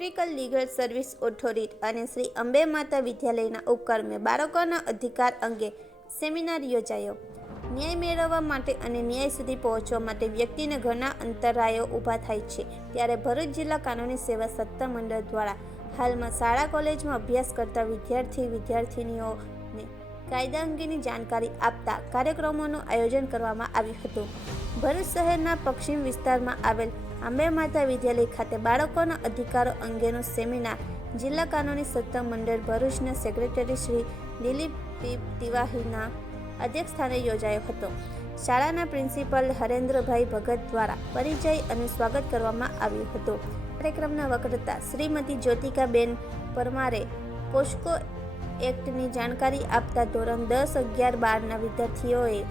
Electrical legal service authority અને શ્રી અંબે માતા વિદ્યાલયના ઉપક્રમે બાળકોના અધિકાર અંગે સેમિનાર યોજાયો. ન્યાય મેળવવા માટે અને ન્યાય સુધી પહોંચવા માટે વ્યક્તિને ઘણા અંતરાયો ઊભા થાય છે. ત્યારે ભરૂચ જિલ્લા કાનૂની સેવા સત્તા મંડળ દ્વારા હાલમાં શાળા કોલેજમાં અભ્યાસ કરતા વિદ્યાર્થી વિદ્યાર્થિનીઓને કાયદા અંગેની જાણકારી આપતા કાર્યક્રમોનું આયોજન કરવામાં આવ્યું હતું. ભરૂચ શહેરના પશ્ચિમ વિસ્તારમાં આવેલ આંબે માતા વિદ્યાલય ખાતે બાળકોના અધિકારો અંગેનો સેમિનાર જિલ્લા કાનૂની સત્તા મંડળ ભરૂચના સેક્રેટરી શ્રી દિલીપ પી તિવાહીના અધ્યક્ષસ્થાને યોજાયો હતો. શાળાના પ્રિન્સિપલ હરેન્દ્રભાઈ ભગત દ્વારા પરિચય અને સ્વાગત કરવામાં આવ્યું હતું. કાર્યક્રમના વક્રતા શ્રીમતી જ્યોતિકાબેન પરમારે પોસ્કો એક્ટની જાણકારી આપતા ધોરણ દસ અગિયાર બારના વિદ્યાર્થીઓએ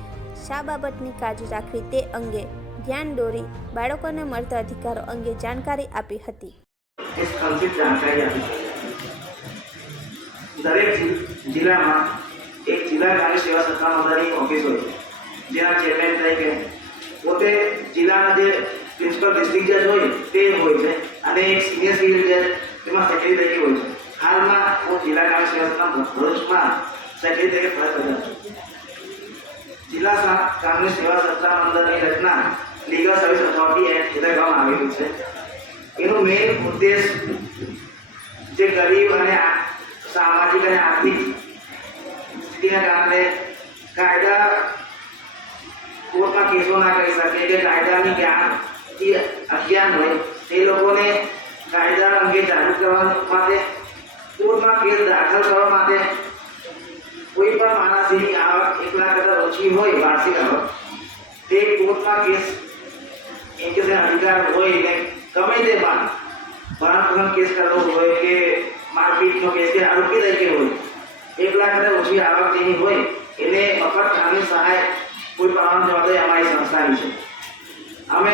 શા બાબતની કાળજી રાખવી તે અંગે ધ્યાન દોરી બાળકોને મળતા અધિકારો અંગે જાણકારી આપી હતી. દરેક જિલ્લામાં એક જિલ્લા કાર્ય સેવા મંડળની ઓફિસ હોય જેના ચેરમેન તરીકે પોતે જિલ્લાના જે પ્રિન્સિપલ ડિસ્ટ્રિક્ટ જજ હોય તે હોય છે અને એક સિનિયર સિવિલ જજ તેમાં સેક્રેટરી તરીકે હોય છે. હાલમાં હું જિલ્લા કાર્ય સેવા સત્તા ભરૂચમાં સેક્રેટરી તરીકે ફરજ બજાવું છું. જિલ્લા સા- સેવા સત્તા મંડળની રચના લીગલ સર્વિસ ઓથોરિટી એક્ટ હેઠળ આવેલું છે, એનો મેઇન ઉદ્દેશ જે ગરીબ અને સામાજિક અને આર્થિક સ્થિતિના કારણે કાયદા કોર્ટમાં કેસો ના કરી શકે કે કાયદાની જ્ઞાનથી અજ્ઞાન હોય, તે લોકોને કાયદા અંગે જાગૃત કરવા માટે, કોર્ટમાં કેસ દાખલ કરવા માટે કોઈ પણ માણસની આવક એક લાખ કરતાં ઓછી હોય વાર્ષિક આવક, તે કોર્ટમાં કેસ એમ કે અધિકાર હોય ને ગમે તે બાદ ભરણ કેસ કરવો હોય કે મારપીટનો કેસ કે આરોપી તરીકે હોય. એક લાખ કરતાં ઓછી આવક જેની હોય, એને મફત ખાની સહાય કોઈ પાડવાની જવાબદારી અમારી સંસ્થાની છે. અમે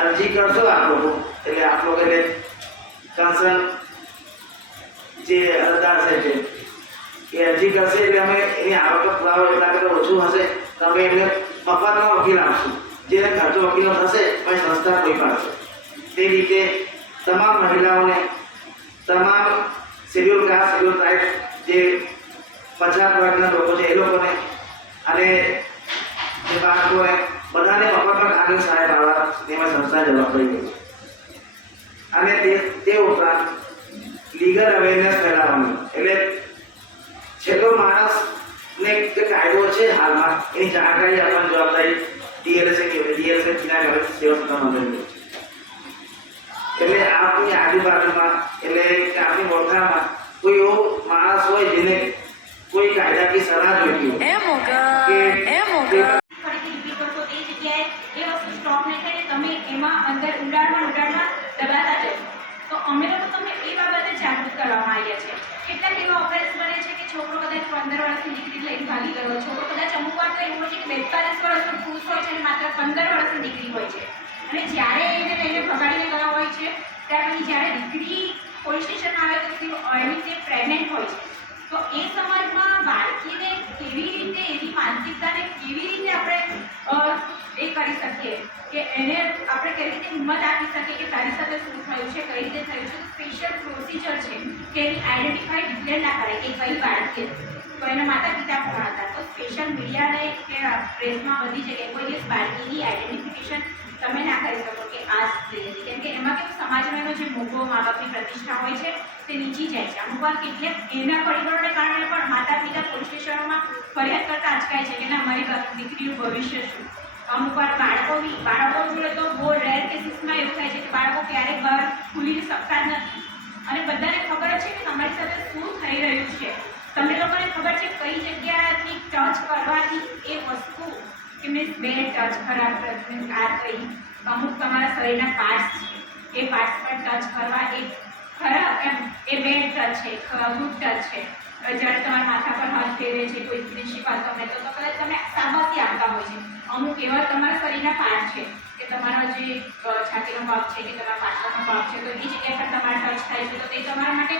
અરજી કરશો આપ લોકો, એટલે આપ લોકો એટલે કન્સર્ન જે અરજદાર છે એ અરજી કરશે એટલે અમે એની આવક પુરાવો એટલા કરતાં ઓછું હશે, તો અમે એમને મફતમાં વકીલ આપશું. જેને ખર્ચો વકીલો થશે પણ સંસ્થા કોઈ પાડશે તે રીતે તમામ મહિલાઓને, તમામ શેડ્યુલ કાસ્ટ શેડ્યુલ ટ્રાઇબ જે પછાત વર્ગના લોકો છે, એ લોકોને અને જે બાળકોને બધાને મફતમાં કાનૂની સહાય પાડવા તેમાં સંસ્થા જવાબદારી છે. અને તે તે ઉપરાંત લીગલ અવેરનેસ ફેલાવવાનું. એટલે છેલ્લો માણસને જે કાયદો છે હાલમાં, એની જાણકારી આપવાની જવાબદારી ડીએલએસ કે ડીએલએસ જિલ્લા ઘરે સેવા સત્તા મંડળની એટલે આપની આજુબાજુમાં એટલે કે આપની ઓળખાણમાં કોઈ એવો માણસ હોય જેને કોઈ કાયદાકીય સલાહ જોઈતી હોય. એમ કે એ મોગલ ફરીથી રિપીટ કરશો તે જગ્યાએ એ વસ્તુ સ્ટોપ નહીં થાય ને તમે એમાં અંદર ઊંડાણમાં ઊંડાણમાં દબાતા જશો તો અમે લોકો તમને એ બાબતે જાગૃત કરવામાં આવ્યા છે. કેટલાક એવા કે છોકરો કદાચ પંદર વર્ષની દીકરી લઈને ભાગી ગયો છોકરો કદાચ અમુક વાર તો એવું હોય છે કે બેતાલીસ વર્ષનો પુરુષ હોય છે અને માત્ર પંદર વર્ષની દીકરી હોય છે. અને જ્યારે એને લઈને ભગાડીને ગયા હોય છે, ત્યારે જ્યારે દીકરી પોલીસ સ્ટેશનમાં આવે તો એની જે પ્રેગ્નેન્ટ હોય છે. તો એ સમાજમાં બાળકીને કેવી રીતે એની માનસિકતાને કેવી રીતે આપણે એ કરી શકીએ? કે એને આપણે કેવી રીતે હિંમત આપી શકીએ કે તારી સાથે શું થયું છે, કઈ રીતે થયું છે સ્પેશિયલ પ્રોસિજર છે કે એની આઈડેન્ટિફાઈ ડિક્લેર ના કરે કે બાળકી. કે તો એના માતા પિતા પણ હતા. તો સ્પેશિયલ મીડિયાને કે પ્રેસમાં બધી જગ્યાએ કોઈ દિવસ બાળકીની આઈડેન્ટિફિકેશન તમે ના કરી શકો કે આ સ્ત્રી હતી. કેમ કે એમાં કેવું, સમાજમાં એનો જે મોટો મા બાપની પ્રતિષ્ઠા હોય છે, તે નીચી જાય છે. અમુક વાર કેટલાક એના પરિબળોને કારણે પણ માતા પિતા પોલીસ ફરિયાદ કરતા અચકાય છે કે ના, મારી દીકરીનું ભવિષ્ય શું? અમુક વાર બાળકો બી, બાળકો જોડે તો બહુ રેર કેસીસમાં એવું થાય છે કે બાળકો ક્યારેય બહાર ખુલી શકતા નથી. અને બધાને ખબર છે કે તમારી સાથે શું થઈ રહ્યું છે. તમને લોકોને ખબર છે કઈ જગ્યાથી ટચ કરવાથી એ વસ્તુ કે મીન્સ બે ટચ ખરાબ આ થઈ અમુક તમારા શરીરના પાર્ટ્સ છે. એ પાર્ટ્સ પર ટચ કરવા એ ખરાબ એમ, એ બેડ ટચ છે ગુડ ટચ છે. જ્યારે તમારા માથા પર હાથ ફેરવે છે, કોઈ પ્રિન્સિપાલ તમને તો કદાચ તમે સાબાથી આપતા હોય છે. અમુક એવા તમારા શરીરના પાર્ટ છે કે તમારા જે છાતીનો ભાગ છે કે તમારા પાછળનો ભાગ છે, તો એ જગ્યા પર તમારા ટચ થાય છે, તો તે તમારા માટે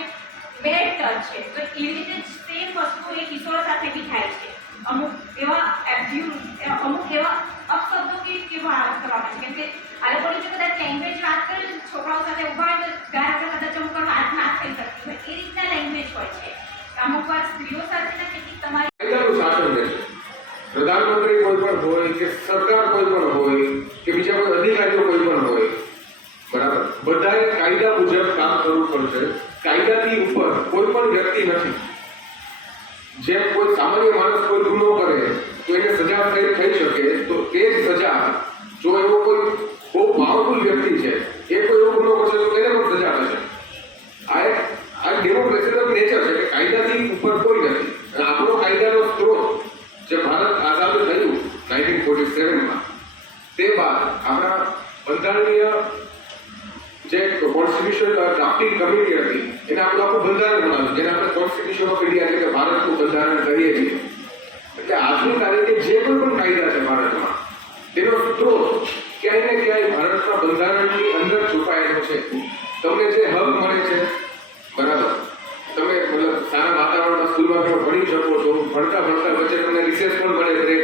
બેડ ટચ છે. તો એવી રીતે સેમ વસ્તુ એ કિશોરો સાથે બી થાય છે. અમુક એવા એબ્યુ અમુક એવા અપશબ્દો કે કેવા કરવામાં છે. કેમ કે આ લોકોની જો કદાચ લેંગ્વેજ વાત કરે છોકરાઓ સાથે ઊભા હોય તો ગાર કદાચ અમુક વાત ના થઈ શકતી હોય. એ રીતના લેંગ્વેજ હોય છે. અમુક વાર સ્ત્રીઓ સાથે કાયદો કોઈ પણ હોય. બરાબર? બધાએ કાયદા મુજબ કામ કરવું પડશે. કાયદાથી ઉપર કોઈ પણ વ્યક્તિ નથી. જેમ કોઈ સામાન્ય માણસ કોઈ ગુનો કોન્સ્ટિટ્યુશન ડ્રાફ્ટિંગ કમિટી હતી, એને આપણે આખું બંધારણ બનાવ્યું. જેને આપણે કોન્સ્ટિટ્યુશન ઓફ ઇન્ડિયા એટલે કે ભારતનું બંધારણ કહીએ છીએ. એટલે આજની તારીખે જે કોઈ પણ કાયદા છે ભારતમાં, તેનો સ્ત્રોત ક્યાંય ને ક્યાંય ભારતના બંધારણની અંદર છુપાયેલો છે. તમને જે હક મળે છે બરાબર તમે મતલબ સારા વાતાવરણમાં સ્કૂલમાં પણ ભણી શકો છો ભણતા ભણતા વચ્ચે તમને રિસેસ પણ મળે બ્રેક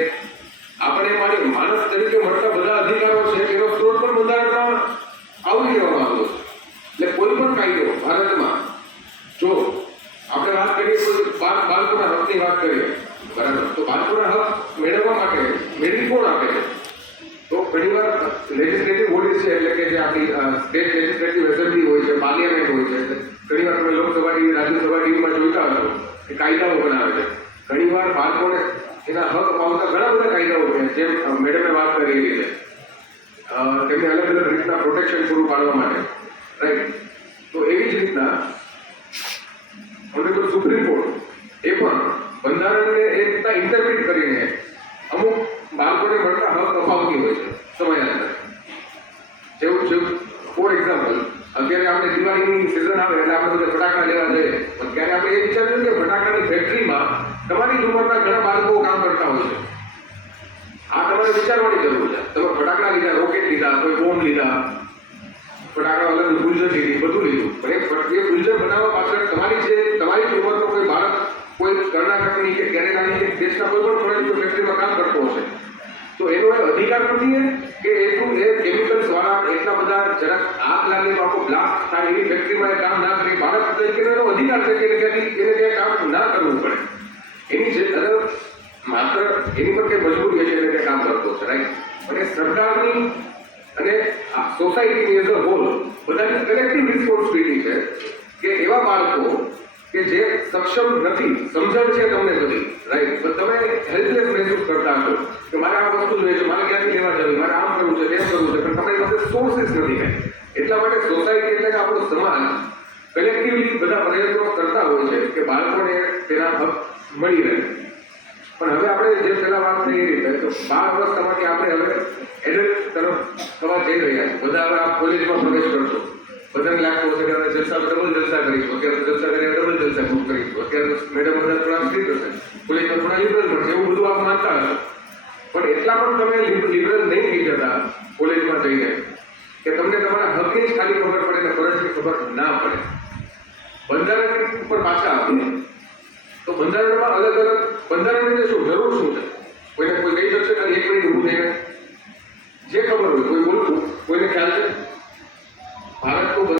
આપણે મારી માણસ તરીકે મળતા બધા અધિકારો છે એનો સ્ત્રોત પણ બંધારણમાં આવરી લેવામાં આવ્યો છે એટલે કોઈ પણ કાયદો ભારતમાં જો આપણે વાત કરીએ તો બાળ બાળકોના હકની વાત કરીએ બરાબર તો બાળકોના હક મેળવવા માટે મેળવી કોણ આપે છે તો ઘણીવાર લેજિસ્લેટિવ બોડીઝ છે એટલે કે જે આપણી સ્ટેટ લેજિસ્લેટિવ એસેમ્બલી હોય છે પાર્લિયામેન્ટ હોય છે ઘણી ઘણીવાર તમે લોકસભા ટીવી રાજ્યસભા ટીવીમાં જોઈતા હશો કે કાયદાઓ બનાવે છે. ઘણીવાર બાળકોને એના હક અપાવતા ઘણા બધા કાયદાઓ છે જેમ મેડમે વાત કરી એ રીતે અ, તેમને અલગ અલગ રીતના પ્રોટેક્શન પૂરું પાડવા માટે. રાઈટ તો એવી જ રીતના ઓનરેબલ સુપ્રીમ કોર્ટ એ પણ બંધારણને એ રીતના ઇન્ટરપ્રિટ કરીને અમુક બાળકોને મળતા હક અપાવતી હોય છે સમયાંતરે દિવાળીની સિઝન આવે એટલે આપણે બધા ફટાકડા લેવા જઈએ. પણ ત્યારે આપણે એ વિચાર્યું કે ફટાકડાની ફેક્ટરીમાં તમારી જ ઉંમરના ઘણા બાળકો કામ કરતા હોય છે. આ તમારે વિચારવાની જરૂર છે. તમે ફટાકડા લીધા રોકેટ લીધા, કોઈ બોમ્બ લીધા. ફટાકડા અલગ ગુલઝર લીધી, બધું લીધું. પણ એ એ બનાવવા પાછળ તમારી જે, તમારી જ ઉંમરનો કોઈ બાળક, કોઈ કર્ણાટકની કે કેનેડાની કે દેશના કોઈ પણ ફેક્ટરીમાં કામ કરતો હશે. તો એનો અધિકાર નથી એટલા બધા જરાક આગ લાગે તો આખો બ્લાસ્ટ થાય એવી ફેક્ટરીમાં કામ ના કરી. બાળક તરીકેનો એનો અધિકાર છે કે એને ત્યાં કામ ના કરવું પડે. એની જે અગર માત્ર એની પર કઈ મજબૂરી હશે એટલે કામ કરતો છે રાઈટ અને સરકારની અને સોસાયટીની એઝ અ હોલ બધાની કલેક્ટિવ રિસ્પોન્સિબિલિટી છે કે એવા બાળકો કે જે સક્ષમ નથી, સમજણ છે તમને બધી રાઈટ પણ તમે હેલ્પલેસ મહેસૂસ કરતા છો કે મારે આ વસ્તુ જોઈએ છે, મારે ક્યાંથી લેવા જવી, મારે આમ કરવું છે સોર્સિસ નથી કાંઈ એટલા માટે સોસાયટી એટલે કે આપણો સમાજ કલેક્ટિવલી બધા પ્રયત્નો કરતા હોય છે કે બાળકોને તેના હક મળી રહે. પણ હવે આપણે જે પહેલા વાત થઈ એ તો બાર અવસ્થામાંથી આપણે હવે એડલ્ટ તરફ થવા જઈ રહ્યા છે બધા હવે આ કોલેજમાં પ્રવેશ કરશો. બધાને લાગતું હશે કે જલસા ડબલ જલસા કરીશું. અત્યારે જલસા કરીને ડબલ જલસા બુક કરીશું. અત્યારે મેડમ બધા થોડા સ્ટ્રીક હશે કોલેજમાં થોડા લિબરલ મળશે એવું બધું આપ માનતા હશો. પણ એટલા પણ તમે લિબરલ નહીં થઈ જતા કોલેજમાં જઈને. કે તમને તમારા હકની જ ખાલી ખબર પડે ને ફરજની ખબર ના પડે. બંધારણ ઉપર પાછા આવીએ તો બંધારણમાં અલગ અલગ બંધારણ બંધારણની શું, જરૂર શું છે? કોઈને કોઈ કહી શકશે, ખાલી એક મિનિટ ઊભું થઈને જે ખબર હોય, કોઈ